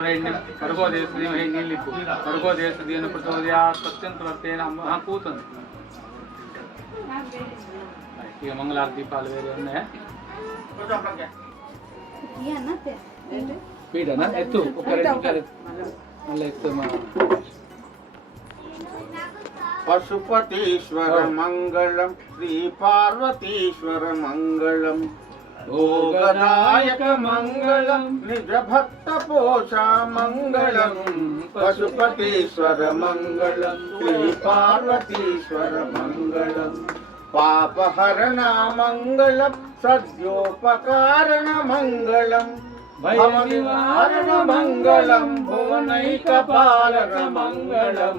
ಸ್ವರ್ಗೋದೇಶದೇವ ನಿಲ್ಲಿಪು ಸ್ವರ್ಗೋದೇಶದೇನ ಪ್ರಚೋದಯ ಸತ್ಯಂತವರ್ತೇನ ಅಮ್ಮ ಕೂತನು ಈಗ ಮಂಗಳಾರತಿ ಪಾಲ್ವೇರಿಯನ್ನೇ ಪೀಠನ ಎತ್ತು ಅಲ್ಲ ಎತ್ತು ಪಶುಪತೀಶ್ವರ ಮಂಗಳಂ ಶ್ರೀ ಪಾರ್ವತೀಶ್ವರ ಮಂಗಳಂ. భోగనాయక మంగళం నిజభక్త పోషా మంగళం పశుపతీశ్వర మంగళం శ్రీ పార్వతీశ్వర మంగళం పాపహరణ మంగళం సద్యోపకారణ మంగళం భయనివారణ మంగళం భువనైక పాలన మంగళం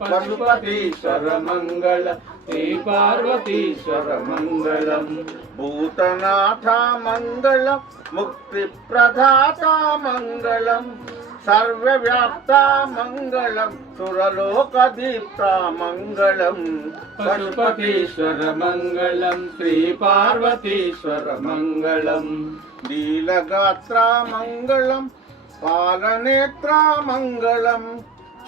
పశుపతీశ్వర మంగళ శ్రీ పార్వతీశ్వర మంగళం భూతనాథ మంగళం ముక్తి ప్రదాత మంగళం సర్వవ్యాప్త మంగళం సురలోకదీప్త మంగళం పశుపతీశ్వర మంగళం శ్రీ పార్వతీశ్వర మంగళం నీలగాత్ర మంగళం పాలనేత్ర మంగళం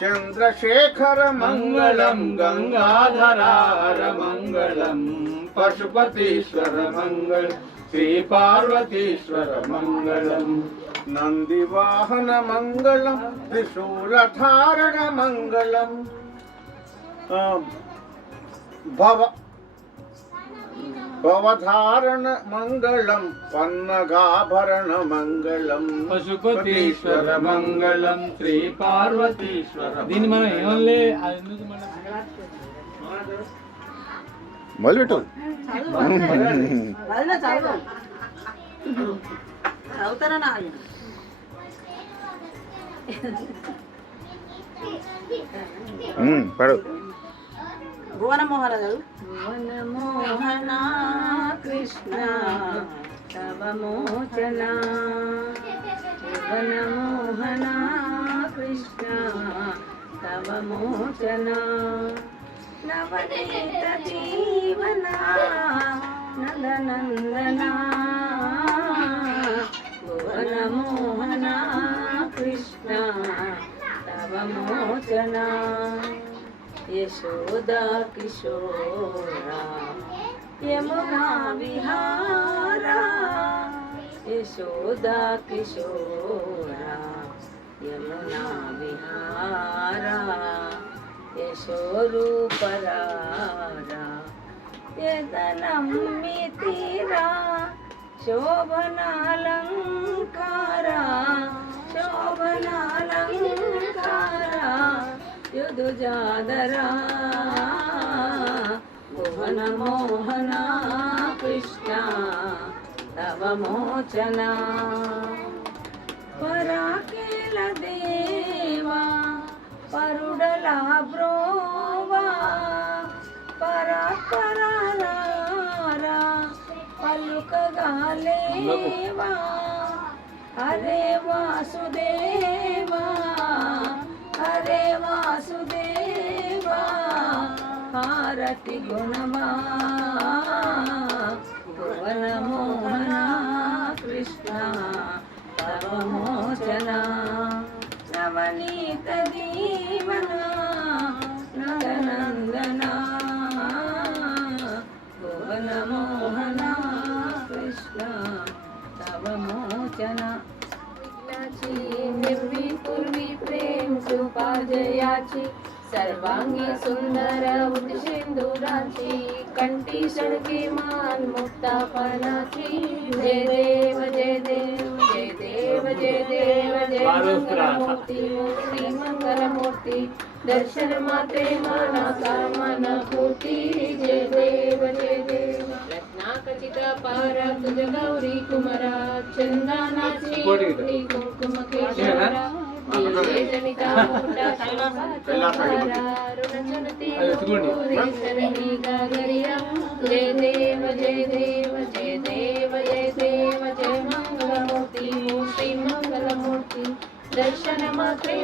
చంద్రశేఖర మంగళం గంగాధరార మంగళం పశుపతీశ్వర మంగళం శ్రీ పార్వతీశ్వర మంగళం నందివాహన మంగళం త్రిశూలధారణ మంగళం భవ భవధారణ మంగళం పన్నగాభరణ మంగళం పశుపతీశ్వర మంగళం శ్రీ పార్వతీశ్వర దీన్ని మనం ఏమలే మొదలుపెట్టు. చదువుతారా పడు. భువన మోహన చదువు భువన మోహన కృష్ణ తవ మోచన భువన మోహన కృష్ణ తవ మోచన నవనీత జీవన నందనందన. భువన మోహన కృష్ణ తవ మోచనా యశోదా కిశోరా యమునా విహారా. యశోదా కిశోరా యమునా విహారా. యశోరూపరారా యదనమ్మితిరా శోభనాలంకారా శోభనాలంకారా యుదుజాదరా భువన మోహన కృష్ణ తవ మోచన పరాకేల దేవా పరుడలా బ్రోవా పరాపరారా పలుకగాలేవా హరే వాసుదేవా హరే వాసుదేవా హారతి గుణమా. భువన మోహన కృష్ణ తవమోచన నవనీత దీవన నగనందన. భువన మోహన కృష్ణ తవమోచన విపుల सुपाजयाची सर्वांगी सुंदर सिंदुराची कंठी सडकी मान मुक्तापणाची जय देव जय देव जय देव जय देव जय मंगलमूर्ती मूर्ती मंगलमूर्ती. दर्शन मात्रे माना कामना पूर्ती जय देव जय देव. रत्नाकचित पार तुझ गौरी कुमरा चंदनाची कुंकुम केशरा జయ దేవ జయ దేవ జయ దేవ జయ దేవ జయ మంగళమూర్తి మూర్తి మంగళమూర్తి దర్శన మాత్రే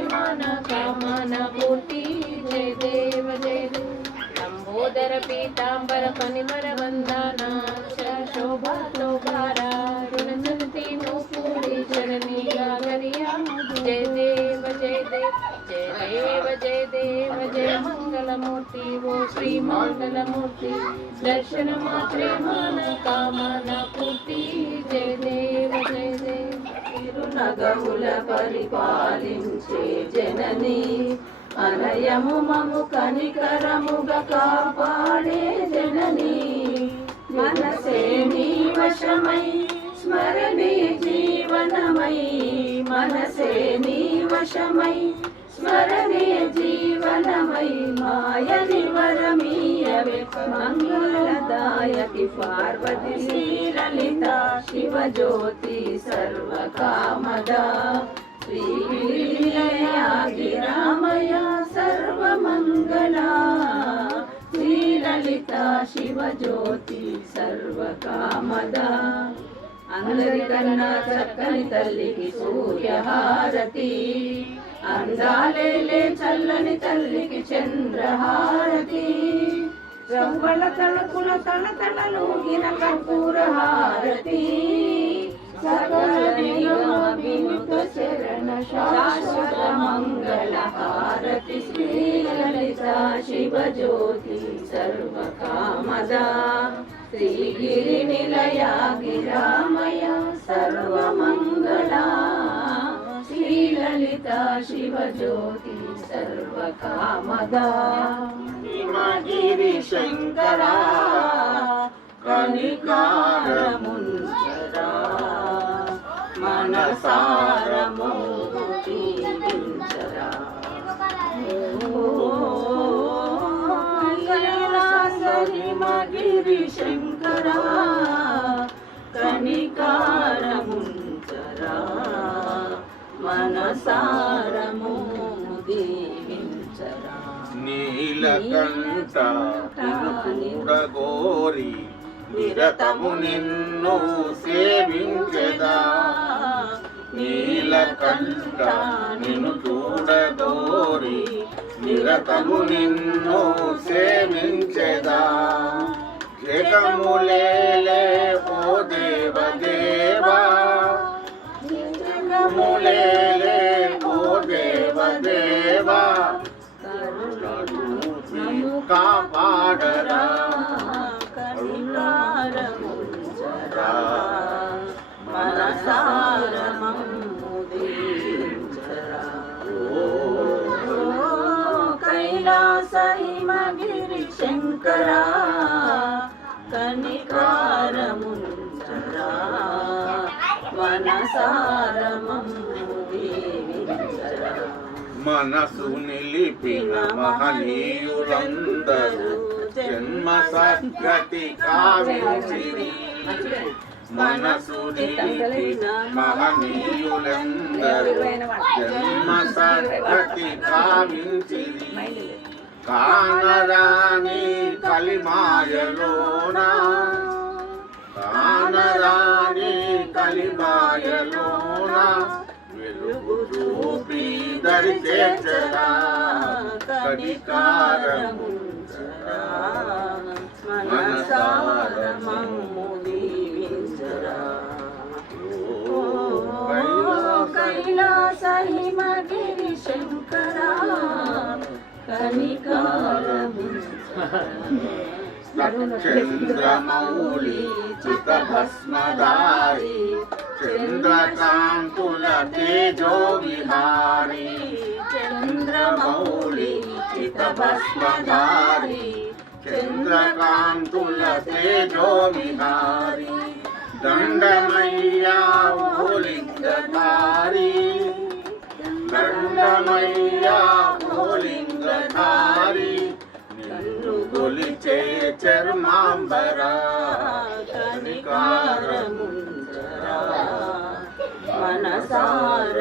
పీతాంబర పనిమర వందనా మంగళమూర్తి ఓ శ్రీ మంగళమూర్తి దర్శన మాత్రే మన కామన పూర్తి జయ దేవ జయ దేవ పరిపాలించే జనని అనయము మము కనికరముగా కాపాడే జనని. మనసే నీ వశమై స్మరణే జీవనమై మనసే నీ వశమై స్మరణీయ జీవనమై మాయ నివరమీయవే మంగళదాయకి పార్వతి శ్రీలలిత శివజ్యోతి సర్వకామదా. శ్రీరామయ సర్వమంగళా. శ్రీలలిత శివజ్యోతి సర్వకామద. అందరికన్నా చక్కని తల్లికి సూర్యహారతి. అందాలేలే చల్లని తల్లికి చంద్రహారతి. రవ్వల తలకుల తల తళలోగిన కర్పూర హారతి సకల శరణ శాశ్వత మంగళ హారతి శ్రీ శ్రీలలిత శివజ్యోతి సర్వకామదా. శ్రీగిరి నిలయ గిరామయ సర్వమంగళా. శ్రీలలిత శివజ్యోతి సర్వకామదా. హిమగిరి శంకరా కనికారముంచరా. మనసారము సారము దీవించరా. నీలకంఠ నిన్ను నిరతము నిన్ను సేవించదా. నీలకంఠ నిన్ను చూడగోరి నిరతము నిన్ను సేవించదా. జగములే కాపాడరా కనికారముంచరా మనసారమము దీవించరా శంకరా కనికారముంచరా మనసారమము మనసు నిలిపిన మహనీయులందరూ జన్మ సద్గతి కావించిరి మనసు నిలిపిన మహనీయులందరూ జన్మ సద్గతి కావించిరి కానరాని కలిమాయలోనా కానరాని కలిమాయలోనా దరి చేర్చరా కనికారముంచరా మనసారమము దీవించరా కైలాస హిమగిరి శంకరా చంద్రమౌళి చితభస్మధారి చంద్రకాంతుల తేజో విహారి చంద్రమౌళి చితభస్మధారి చంద్రకాంతుల తేజో విహారి దండమయ్యా ఓలింగధారి.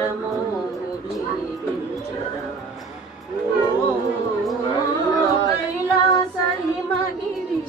మనసారము దీవించరా ఓ కైలాస హిమగిరి